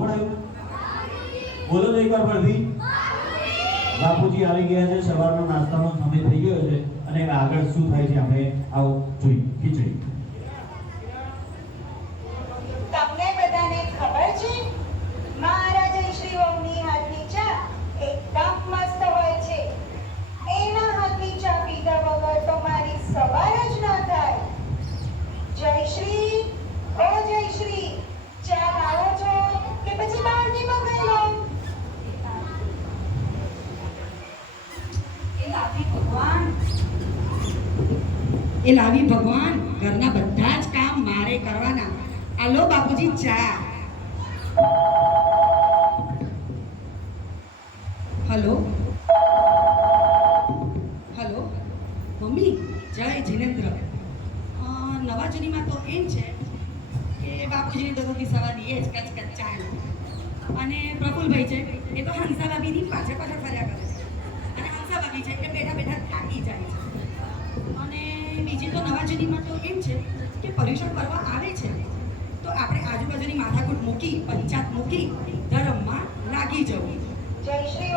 કોણ આવ્યું? બોલો તો એકવાર ફરીથી. બાપુજી આવી ગયા છે. સવારનો નાસ્તાનો સમય થઈ ગયો છે અને આગળ શું થાય છે આપણે આવો જોઈએ. ખીચડી. તમને બધાને ખબર છે મહારાજા શ્રી ઓમની હાથની ચા એકદમ મસ્ત હોય છે. એના હાથની ચા પીધા વગર તો મારી સવાર જ ન થાય. જયશ્રી, ઓ જયશ્રી, ચા લાવો છો કે પછી બહારથી મંગાવી લો? એ લાવી ભગવાન. ઘરના બધા જ કામ મારે કરવાના. આલો બાપુજી ચા. હલો હલો મમ્મી, જય જીનેન્દ્ર. નવા જૂનીમાં તો એમ છે કે બાપુજીની દરોથી સવારની એ જ કચકચ ચાલે. અને પ્રફુલભાઈ છે એ તો હંસા ભાભીની પાછળ પાછળ ફર્યા કરે છે. અને હંસા ભાભી છે એટલે બેઠા બેઠા થાકી જાય છે. અને બીજી તો નવા જૂનીમાં તો એમ છે કે પર્યુષણ કરવા આવે છે તો આપણે આજુબાજુની માથાકૂટ મૂકી, પંચાયત મૂકી, ધર્મમાં લાગી જવું. જયશ્રી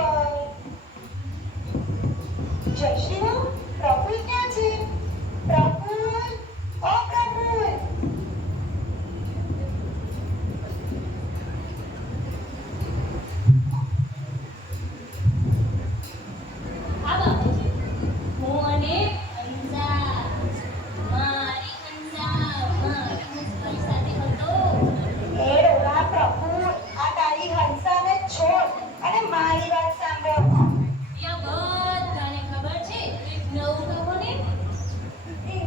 જયશ્રી, પ્રફુલ ક્યાં છે? પ્રફુલ, ઓ પ્રફુલ. હા બાપુજી, હું અને હંસા, મારી હંસભાઈ સાથે હતો. એ ડોલા પ્રફુલ, આ તારી હંસાને છોડ અને મારી વાત સાંભળ. ત્યાં બધાને ખબર છે. નવું કહો ને.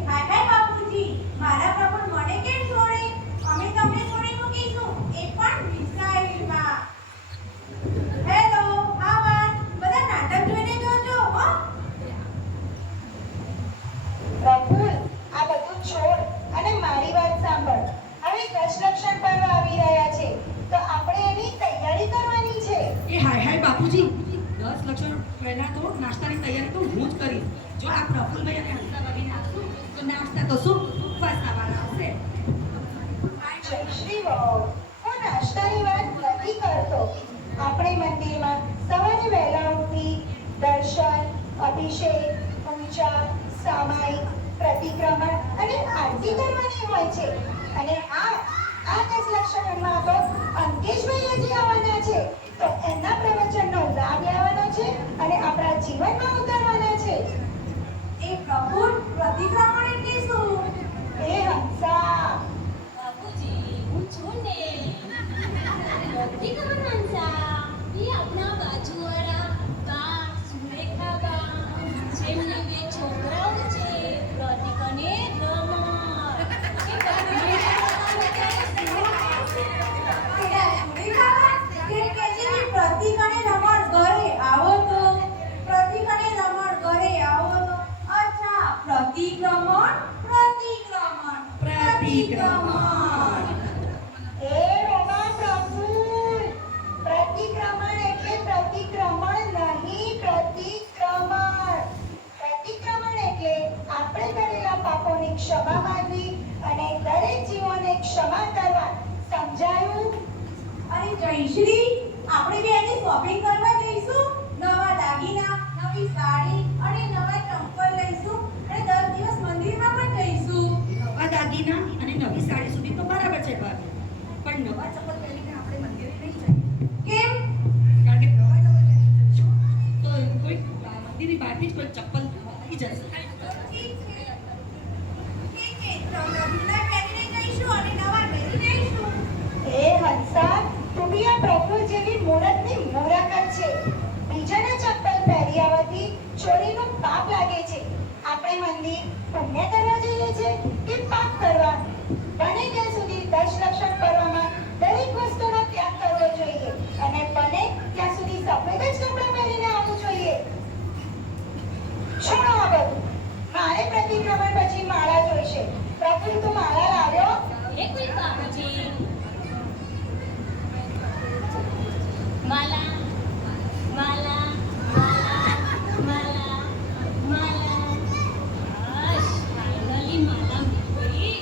હાય બાપુજી, મારા પ્રભુ મને કેમ છોડે? અમે તમને છોડી મૂકીશું, એ પણ મિસાઈલમાં. હેલો, હા વાત, બધા નાટક જોઈને જોજો હો. પ્રફુલ, આ બધું છોડ અને મારી વાત સાંભળ. હવે દશલક્ષણ પર્વ આવી રહ્યા છે તો આપણે એની તૈયારી કરવાની છે. એ હાય હાય બાપુજી, 10 લક્ષણ પહેલા તો નાસ્તાની તૈયારી તો હું જ કરીશ. જો આ પ્રફુલભાઈ અને હંસાભાભીને આપશું તો નાસ્તા તો શું ફસાવાના આવશે. જયશ્રી વહુ, હું નાસ્તાની વાત નથી કરતો. આપણે મંદિરમાં સવારે વહેલા ઉઠી દર્શન, અભિષેક, પૂજા, સામાયિક, પ્રતિક્રમણ અને આરતી કરવાની હોય છે. અને આ દશલક્ષણમાં તો અંકેશભાઈ હજી આવવાના છે તો એમના પ્રવચનનો લાભ લેવાનો છે અને આપણા જીવનમાં ઉતારવાના છે. એ પ્રભુ, પ્રતિક્રમણ એટલે શું? એ હંસા, બાપુજી, હું છું ને. પ્રતિક્રમણ હંસા, એ આપણા બાજુવાળા બા સુરેખાબા, જેમને 2 છોકરાઓ છે, પ્રતિક અને રમણ. એ બંને પ્રતિક અને રમણ ઘરે આવો તો. પ્રતિક અને રમણ ઘરે આવો તો. અચ્છા, પ્રતિક્રમણ. એ બાબા પ્રફુલ, પ્રતિક્રમણ એટલે પ્રતિક્રમણ નહીં, પ્રતિક્રમણ. પ્રતિક્રમણ એટલે આપણે કરેલા પાપોની ક્ષમા માંગવી અને દરેક જીવોને ક્ષમા કરવા. સમજાયું? અરે જયશ્રી, આપણે બે આજે શોપિંગ કરવા જઈશું. નવા દાગીના, નવી સાડી અને નવા ચંપલ લઈશું અને 10 દિવસ મંદિરમાં પણ જઈશું. નવા દાગીના અને નવી સાડી સુધી તો બરાબર છે ભાભી, પણ નવા ચપ્પલ પહેરીને આપણે મંદિરે નહીં જઈએ. કેમ? કારણ કે નવા ચપ્પલ પહેરીને જઈશું તો કોઈ મંદિરની બહારથી જ કોઈ ચપ્પલ લઈ જશે. ઠીક છે, તો જૂના પહેરીને જઈશું અને નવા પહેરીને જઈશું. એ હંસા, તું બી આ પ્રફુલ જેવી મૂરતની મૂરત જ છે. બીજાના ચપ્પલ પહેરી આવવાથી ચોરીનું પાપ લાગે છે. આપણે મંદિર પુણ્ય કરવા જઈએ છીએ કે પાપ કરવા? બને ત્યાં સુધી દશલક્ષણ પર્વમાં દરેક વસ્તુનો ત્યાગ કરવો જોઈએ અને બને ત્યાં સુધી સફેદ જ કપડાં પહેરીને આવવું જોઈએ. છોડો આ બધું. મારે પ્રતિક્રમણ પછી માળા જોઈશે. પ્રફુલ, તું માળા લાવ્યો? એ કોઈ બાપુજી. માલા માલા માલા માલા માલા. બસ, ફાઇનલી માલા મળી.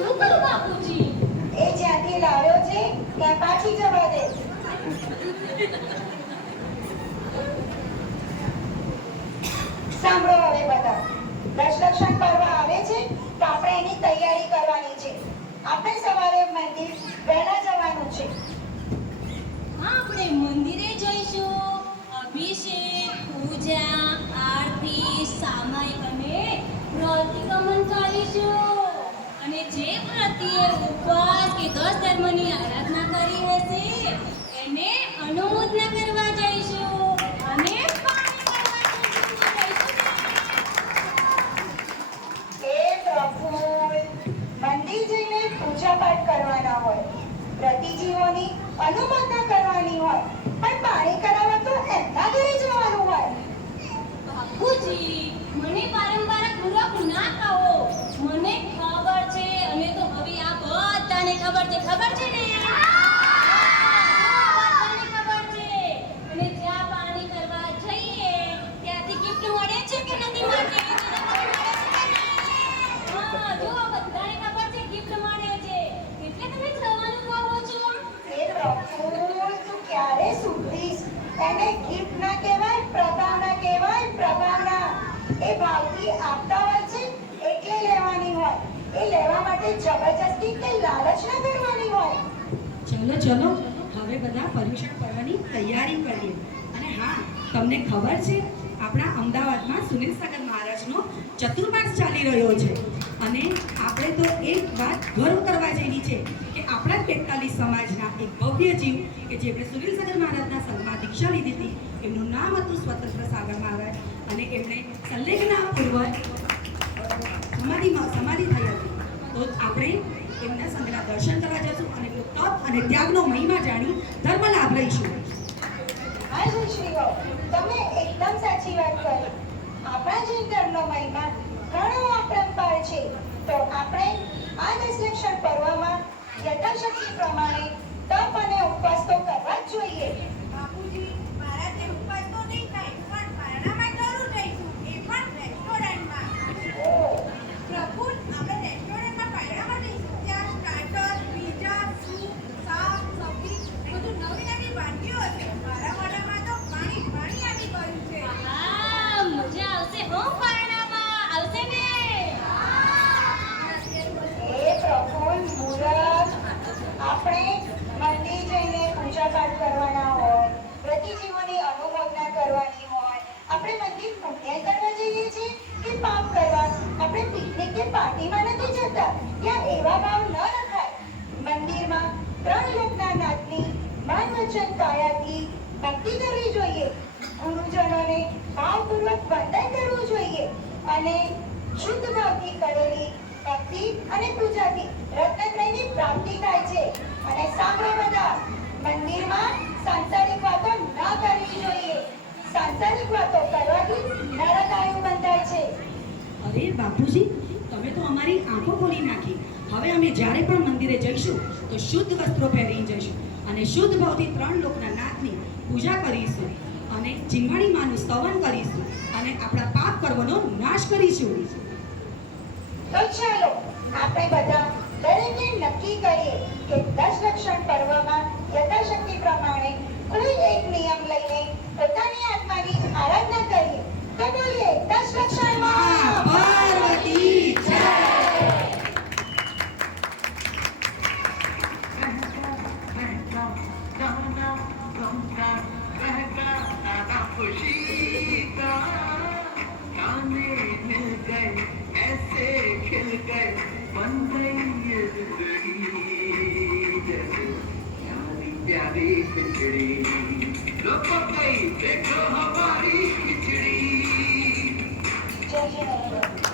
શું કરું બાપુજી? એ જ્યાંથી લાવ્યો છે ત્યાં પાછી જવા દે. સાંભળો હવે બધા, દશલક્ષણ પર્વ આવે છે તો આપણે એની તૈયારી કરવાની છે. આપણે સવારે મંદિર વહેલા જવાનું છે. આપણે મંદિરે જઈશું. અભિષેક, પૂજા, આરતી, સામાયિક અને પ્રતિક્રમણ કરીશું. અને જે વ્રતિએ ઉપવાસ કે 10 ધર્મની આરાધના કરી હશે એને અનુમોદના કરવા જઈશું. અને પાણી કરવા જઈશું. એ પ્રફુલ્લ, મંદિર જઈને પૂજા પાઠ કરવાના હોય, પ્રતિજીવોની અનુમોદના કરવાની હોય, પણ પાણી કરાવવા તો એમના ઘરે જવાનું હોય. બાપુજી, મને વારંવાર મૂર્ખ ના કહો. મને ખબર છે અને તો હવે આ બધાને ખબર છે. ખબર છે ને? બધાને ખબર છે. અને જ્યાં પાણી કરવા જઈએ ત્યાંથી gift મળે છે કે નથી મળતી? હા, જો બધાને ખબર છે gift મળે છે. એટલે તમે જવાનું કહો છો. એ પ્રફુલ્લ, તું ક્યારે સુધરીશ? એને ગિફ્ટ ના કહેવાય, પ્રભાવના કહેવાય, પ્રભાવના. એ ભાવથી આપતા હોય છે એટલે લેવાની હોય. એ લેવા માટે જબરજસ્તી કે લાલચ ના કરવાની હોય. ચલો ચલો, હવે બધા પર્યુષણ પર્વની તૈયારી કરીએ. અને હા, તમને ખબર છે આપણા અમદાવાદમાં સુનિલ સાગર મહારાજનો ચતુર્માસ ચાલી રહ્યો છે. અને આપણે તો એક વાત ગર્વ કરવા જેવી છે કે આપણા 43 સમાજના એક ભવ્ય જીવ કે જેમણે સુનિલ સાગર મહારાજના સંઘમાં દીક્ષા લીધી હતી, એમનું નામ હતું સ્વતંત્ર સાગર મહારાજ. અને એમણે સંલેખનાપૂર્વક સમાધિ થઈ હતી. તો આપણે એમના સંઘના દર્શન કરવા જશું અને તપ અને ત્યાગનો મહિમા જાણી ધર્મ લાભ લઈશું. હા જયશ્રીઓ, તમે એકદમ સાચી વાત કરી. આપણા જૈન ધર્મનો મહિમા ઘણો અપરંપાર છે. તો આપણે આ દશલક્ષણ પર્વમાં યથાશક્તિ પ્રમાણે તપ અને ઉપવાસ તો કરવા જ જોઈએ. બાપુજી, મારાથી ઉપવાસ તો નહીં થાય, પણ પારણામાં જરૂર જઈશું. એ પણ રેસ્ટોરન્ટમાં. ઓહ, પ્રફુલ્લ, આપણે રેસ્ટોરન્ટમાં પારણામાં જઈશું. ત્યાં સ્ટાર્ટર, પીઝા, સૂપ, શાક, સબ્જી, બધું નવી નવી વાનગીઓ છે. મારા મોઢામાં તો પાણી આવી ગયું છે. હા, મજા આવશે હો પારણામાં. આવશે ને? એ પ્રફુલ્લ મૂરખ, આપણે મંદિર જઈને પૂજા પાઠ કરવાના હોય, પ્રતિજીવોની અનુમોદના કરવાની હોય. આપણે મંદિર પુણ્ય કરવા જઈએ છીએ કે પાપ કરવા? આપણે પિકનિક કે પાર્ટીમાં નથી જતા. ત્યાં એવા ભાવ ન રખાય. મંદિરમાં 3 લોકના નાથની માન વચન કાયાથી ભક્તિ કરવી જોઈએ. ગુરુજનોને ભાવપૂર્વક વંદન કરવું જોઈએ. અને શુદ્ધ ભાવથી કરેલી ભક્તિ અને પૂજાથી રત્નત્રયની પ્રાપ્તિ થાય છે. અને સાંભળો બધા, મંદિરમાં સાંસારિક વાતો ન કરવી જોઈએ. સાંસારિક વાતો કરવાથી નરક આયુ બંધાય છે. અરે બાપુજી, તમે તો અમારી આંખો ખોલી નાખી. હવે અમે જ્યારે પણ મંદિરે જઈશું તો શુદ્ધ વસ્ત્રો પહેરી જઈશું અને શુદ્ધ ભાવથી 3 લોકના નાથની પૂજા કરીશું અને જીંગવાણી માનું સ્તવન કરીશું અને આપણા પાપ કર્મનો નાશ કરીશું. તો ચાલો આપણે બધા દરેકે નક્કી કરીએ કે દશલક્ષણ પર્વમાં યથાશક્તિ પ્રમાણે કોઈ એક નિયમ લઈને પોતાની આત્માની આરાધના કરીએ. તો બોલીએ દશલક્ષણમાં પાર્વતી જય. ऐसे खिल गए बन गई ये जिंदगी जैसे प्यारी प्यारी खिचड़ी लो पकई देखो हमारी खिचड़ी જય જય